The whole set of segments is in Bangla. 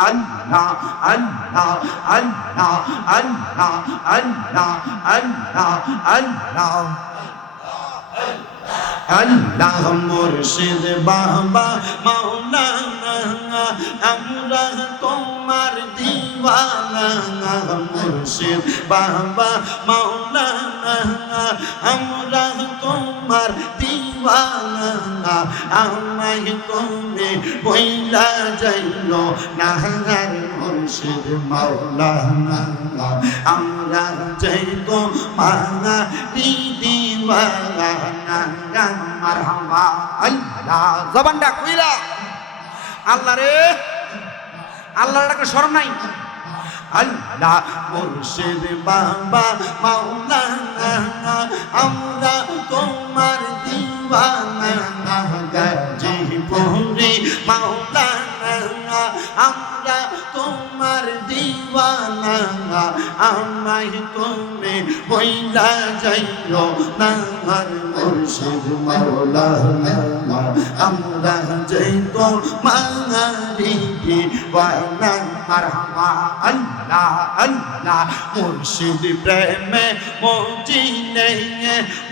আল্লাহ আল্লাহ আল্লাহ আল্লাহ আল্লাহ আল্লাহ আল্লাহ আল্লাহ মুর্শিদ বাবা মাওলানা আমরা তোমার দিওয়ানা মুর্শিদ বাবা মাওলানা আমরা তোমার দিওয়ানা আমায় তুমি বইলা যাইও নাহার মুর্শিদ মাওলানা। আমরা যাইব মানা দিদিওয়ানা মারহাবা আল্লাহ। জবানটা কইরা। আল্লাহ রে। আল্লাহর একটা স্মরণ নাই। আল্লাহ মুর্শিদ বাবা মাওলানা। আমরা তোমার আমরা তোমার দিওয়ানা আমায় তুমি বইলা যাইও না, আর মুর্শিদ মাওলানা আমরা যাইত মাঙারি দিওয়ানা মারহাবা আল্লাহ আল্লাহ, মুর্শিদ প্রেমে মজিনে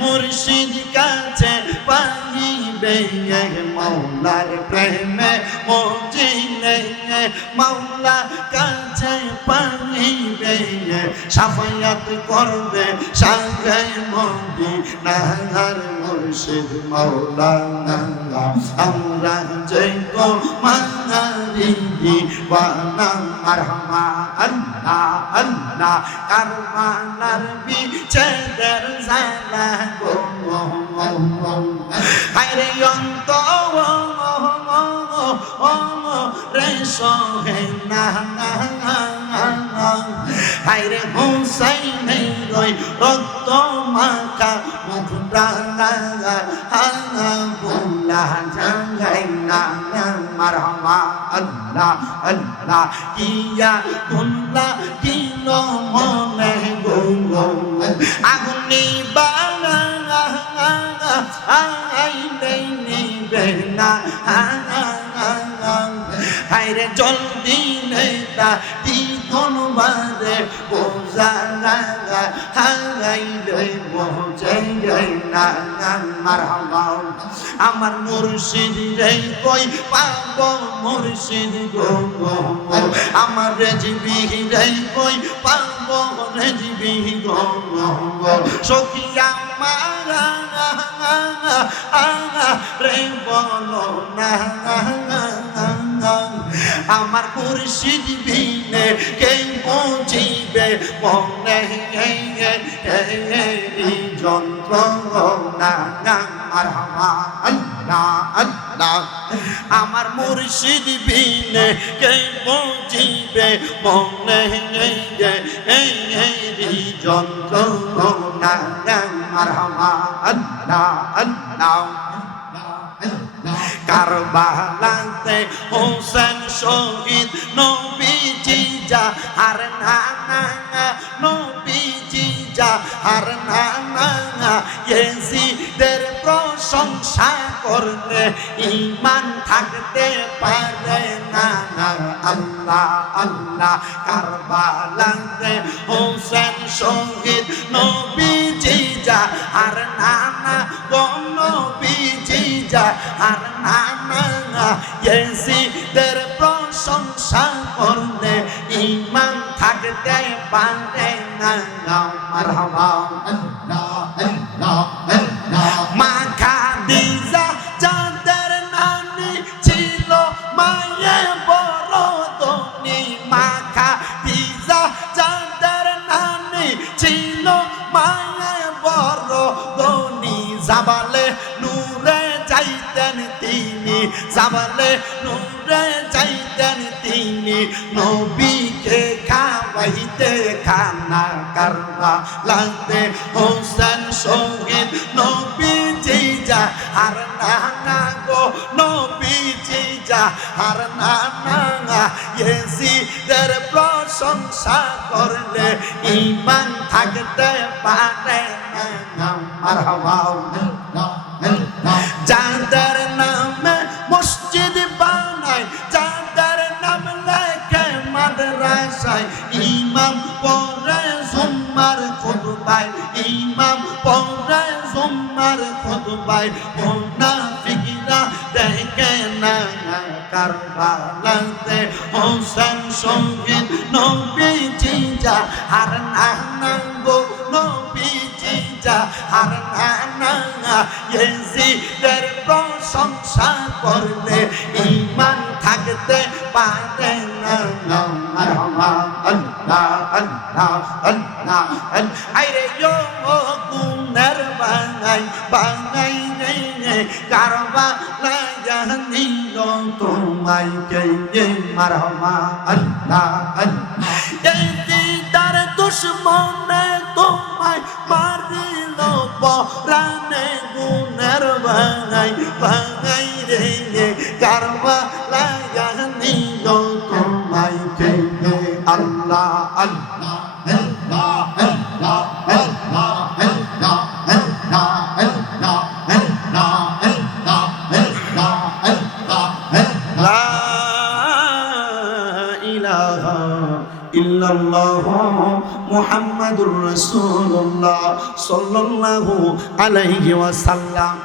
মুর্শিদ কাছে পাইবে মৌলার প্রেমে মজিনে মাওলা কাছে পাইবে সাফায়াত করবে সাগে মবি নাহার মুর্শিদ মাওলা আমরা যে তো মানারিবি বানা মারহামা আল্লাহ আল্লাহ। কারমানার বিচেদের জালা গো হায় রে অন্ত ও ও ও ও রে সহে, না হায়রে হুসাইন রই রক্ত মাখা মুখ প্রাণা হানা বুল্লা জাঙ্গাই, না মারহামা আল্লাহ আল্লাহ। কিয়া কুল্লা কিলো মনে গো আগুনি বাঙা আইলে নিবে না হাইরে জলদি নেতা তিন বারে বোঝা লাগা হাইলে বোঝে না মারহামা আমার মুর্শিদ রে কই পাব মুর্শিদ গো আমার রেজবি রে কই পাব রেজবি গো সখিয়া মারা রে বলো না। আমার মুর্শিদ বিনে কে বুঝিবে মনে যন্ত্র না আমার মুর্শিদ বিনে কে বুঝিবে মনে যন্ত্র না আমার আল্লাহ আল্লাহ কারবালাতে হোসেন শহীদ নবীজি যা আর নানা নবীজি যা আর নানা ইয়েজিদের প্রশংসা করলে ইমান থাকতে পারে না আল্লাহ আল্লাহ কারবালাতে হোসেন শহীদ নবীজি যা আর যা আর নানা ইয়েজিদের প্রশংসা করলে ইমান থাকতে পারে না। মারহাবা মা জাবালে নূরে যাইতেন তিনি। নবীকে খাওয়াইতে খানা কারবা লাগতে হোসেন সংগীত নবীজি যা, আর নানা গো নবীজি যা, আর নানা ইয়েজিদের প্রশংসা করলে ইমান থাকতে পারে না। মারহাবা যাদের ইমাম পড়ায় সোমবার খুতবায়, ইমাম পড়ায় সোমবার খুতবায় মোনা ফিকিরা দেখে না কারবালাতে হোসেন সংগীত নবীজি যা, আর না গো নবীজি যা, আর না না ইয়েজিদের প্রশংসা করলে ইমান থাকতে পারে না। আল্লাহ আল্লাহ আল্লাহ আরে ইয়ো গুনার বাঙাই বাঙাই রে কারবা লাগানিল তোমায় কে মারমা আল্লাহ আল্লাহ। এই দিদার দুশ্মনে নাই ভাঙাই রে কারবা লাগানি তোমাই পেলে আল্লাহ আল্লাহ ইল্লাল্লাহ মুহাম্মাদুর রাসূলুল্লাহ সাল্লাল্লাহু আলাইহি ওয়াসাল্লাম